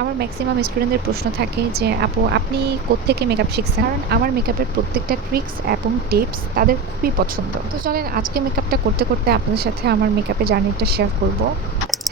আমার ম্যাক্সিমাম স্টুডেন্টদের প্রশ্ন থাকে যে আপু আপনি কোত্থেকে মেকআপ শিখছেন, কারণ আমার মেকআপের প্রত্যেকটা ট্রিক্স এবং টিপস তাদের খুবই পছন্দ। তো চলেন আজকে মেকআপটা করতে করতে আপনাদের সাথে আমার মেকআপের জার্নিটা শেয়ার করব।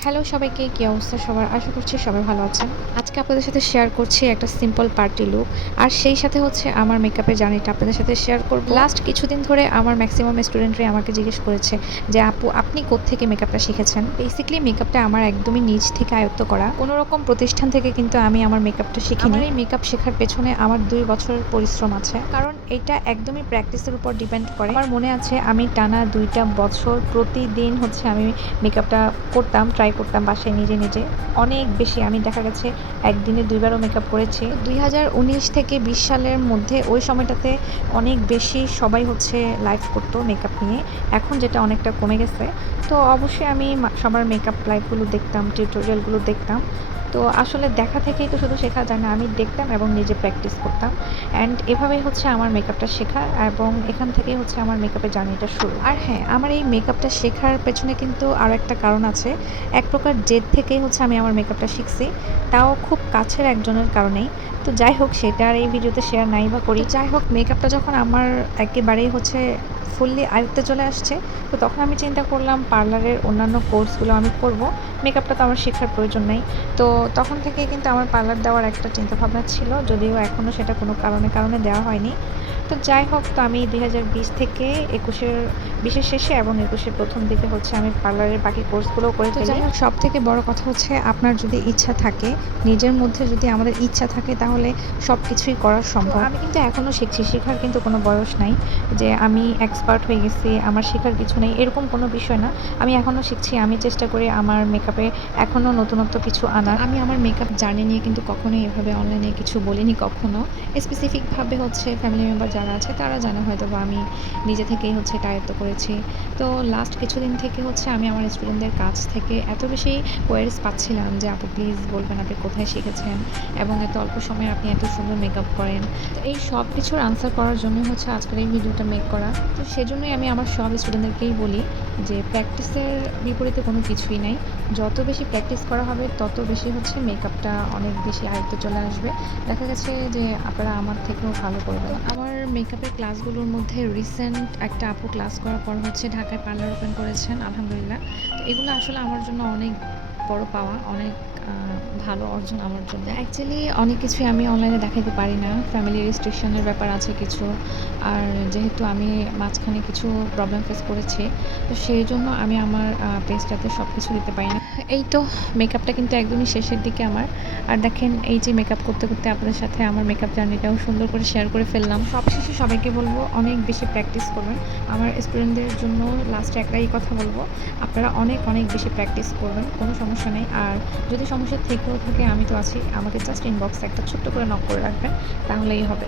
হ্যালো সবাইকে, কী অবস্থা সবার? আশা করছি সবাই ভালো আছেন। আজকে আপনাদের সাথে শেয়ার করছি একটা সিম্পল পার্টি লুক, আর সেই সাথে হচ্ছে আমার মেকআপের জার্নিটা আপনাদের সাথে শেয়ার করব। লাস্ট কিছুদিন ধরে আমার ম্যাক্সিমাম স্টুডেন্টরাই আমাকে জিজ্ঞেস করেছে যে আপু আপনি কোত্থেকে মেকআপটা শিখেছেন। বেসিক্যালি মেকআপটা আমার একদমই নিজ থেকে আয়ত্ত করা, কোনো রকম প্রতিষ্ঠান থেকে কিন্তু আমি আমার মেকআপটা শিখিনি। আমার এই মেকআপ শেখার পেছনে আমার 2 বছরের পরিশ্রম আছে, কারণ এটা একদমই প্র্যাকটিসের উপর ডিপেন্ড করে। আমার মনে আছে আমি টানা 2টা বছর প্রতিদিন হচ্ছে আমি মেকআপটা করতাম, ট্রাই করতাম বাসায় নিজে নিজে। অনেক বেশি, আমি দেখা গেছে একদিনে 2বারও মেকআপ করেছি। 2019 থেকে 20 সালের মধ্যে ওই সময়টাতে অনেক বেশি সবাই হচ্ছে লাইভ করতো মেকআপ নিয়ে, এখন যেটা অনেকটা কমে গেছে। তো অবশ্যই আমি সবার মেকআপ লাইভগুলো দেখতাম, টিউটোরিয়ালগুলো দেখতাম। তো আসলে দেখা থেকেই তো শুধু শেখা যায় না, আমি দেখতাম এবং নিজে প্র্যাকটিস করতাম। অ্যান্ড এভাবেই হচ্ছে আমার মেকআপটা শেখা, এবং এখান থেকেই হচ্ছে আমার মেকআপের জার্নিটা শুরু। আর হ্যাঁ, আমার এই মেকআপটা শেখার পেছনে কিন্তু আরও একটা কারণ আছে। এক প্রকার জেদ থেকেই হচ্ছে আমি আমার মেকআপটা শিখছি, তাও খুব কাছের একজনের কারণেই। তো যাই হোক, সেটা আর এই ভিডিওতে শেয়ার নাই বা করি। যাই হোক, মেকআপটা যখন আমার একেবারেই হচ্ছে ফুললি আয়ত্তে চলে আসছে, তো তখন আমি চিন্তা করলাম পার্লারের অন্যান্য কোর্সগুলো আমি করব, মেকআপটা তো আমার শেখার প্রয়োজন নেই। তো তখন থেকেই কিন্তু আমার পার্লার দেওয়ার একটা চিন্তাভাবনা ছিল, যদিও এখনও সেটা কোনো কারণে দেওয়া হয়নি। তো যাই হোক, তো আমি 2020 থেকে 20-এর শেষে এবং 21-এর প্রথম দিকে হচ্ছে আমি পার্লারের বাকি কোর্সগুলোও করে ফেলি। যাই হোক, সব থেকে বড় কথা হচ্ছে আপনার যদি ইচ্ছা থাকে, নিজের মধ্যে যদি আমাদের ইচ্ছা থাকে, তাহলে সব কিছুই করা সম্ভব। আমি কিন্তু এখনও শিখছি, শেখার কিন্তু কোনো বয়স নাই যে আমি এক্সপার্ট হয়ে গেছি, আমার শেখার কিছু নেই, এরকম কোনো বিষয় না। আমি এখনও শিখছি, আমি চেষ্টা করি আমার মেকআপে এখনও নতুনত্ব কিছু আনার। আমি আমার মেকআপ জার্নি নিয়ে কিন্তু কখনোই এভাবে অনলাইনে কিছু বলিনি কখনো। স্পেসিফিকভাবে হচ্ছে ফ্যামিলি মেম্বার যারা আছে তারা জানে হয়তো, বা আমি নিজে থেকেই হচ্ছে এটা আয়ত্ত করেছি। তো লাস্ট কিছুদিন থেকে হচ্ছে আমি আমার স্টুডেন্টদের কাছ থেকে এত বেশি কোয়ারিজ পাচ্ছিলাম যে আপু প্লিজ বলবেন আপনি কোথায় শিখেছেন, এবং এত অল্প সময়ে আপনি এত সুন্দর মেকআপ করেন। তো এই সব কিছুর আনসার করার জন্যই হচ্ছে আজকের এই ভিডিওটা মেক করা। তো সেজন্যই আমি আমার সব স্টুডেন্টদেরকেই বলি যে প্র্যাকটিসের বিপরীতে কোনো কিছুই নাই। যত বেশি প্র্যাকটিস করা হবে তত বেশি হচ্ছে মেকআপটা অনেক বেশি আয়ত্তে চলে আসবে। দেখা গেছে যে আপনারা আমার থেকেও ভালো করবেন। আমার মেকআপের ক্লাসগুলোর মধ্যে রিসেন্ট একটা আপু ক্লাস করার পর হচ্ছে ঢাকায় পার্লার ওপেন করেছেন, আলহামদুলিল্লাহ। তো এগুলো আসলে আমার জন্য অনেক বড় পাওয়া, অনেক ভালো অর্জন আমার জন্য। অ্যাকচুয়ালি অনেক কিছুই আমি অনলাইনে দেখাতে পারি না, ফ্যামিলি রেস্ট্রিকশনের ব্যাপার আছে কিছু। আর যেহেতু আমি মাঝখানে কিছু প্রবলেম ফেস করেছি, তো সেই জন্য আমি আমার পেজটাতে সব কিছু দিতে পারি না। এই তো, মেকআপটা কিন্তু একদমই শেষের দিকে আমার। আর দেখেন, এই যে মেকআপ করতে করতে আপনাদের সাথে আমার মেকআপ জার্নিটাও সুন্দর করে শেয়ার করে ফেললাম। সবশেষে সবাইকে বলবো অনেক বেশি প্র্যাকটিস করবেন। আমার স্টুডেন্টদের জন্য লাস্টে একটাই কথা বলবো, আপনারা অনেক অনেক বেশি প্র্যাকটিস করবেন, কোনো সমস্যা নেই। আর যদি সমস্যা থেকেও থাকে আমি তো আছি, আমাকে জাস্ট ইনবক্সে একটা ছোট্ট করে নক করে রাখবেন, তাহলেই হবে।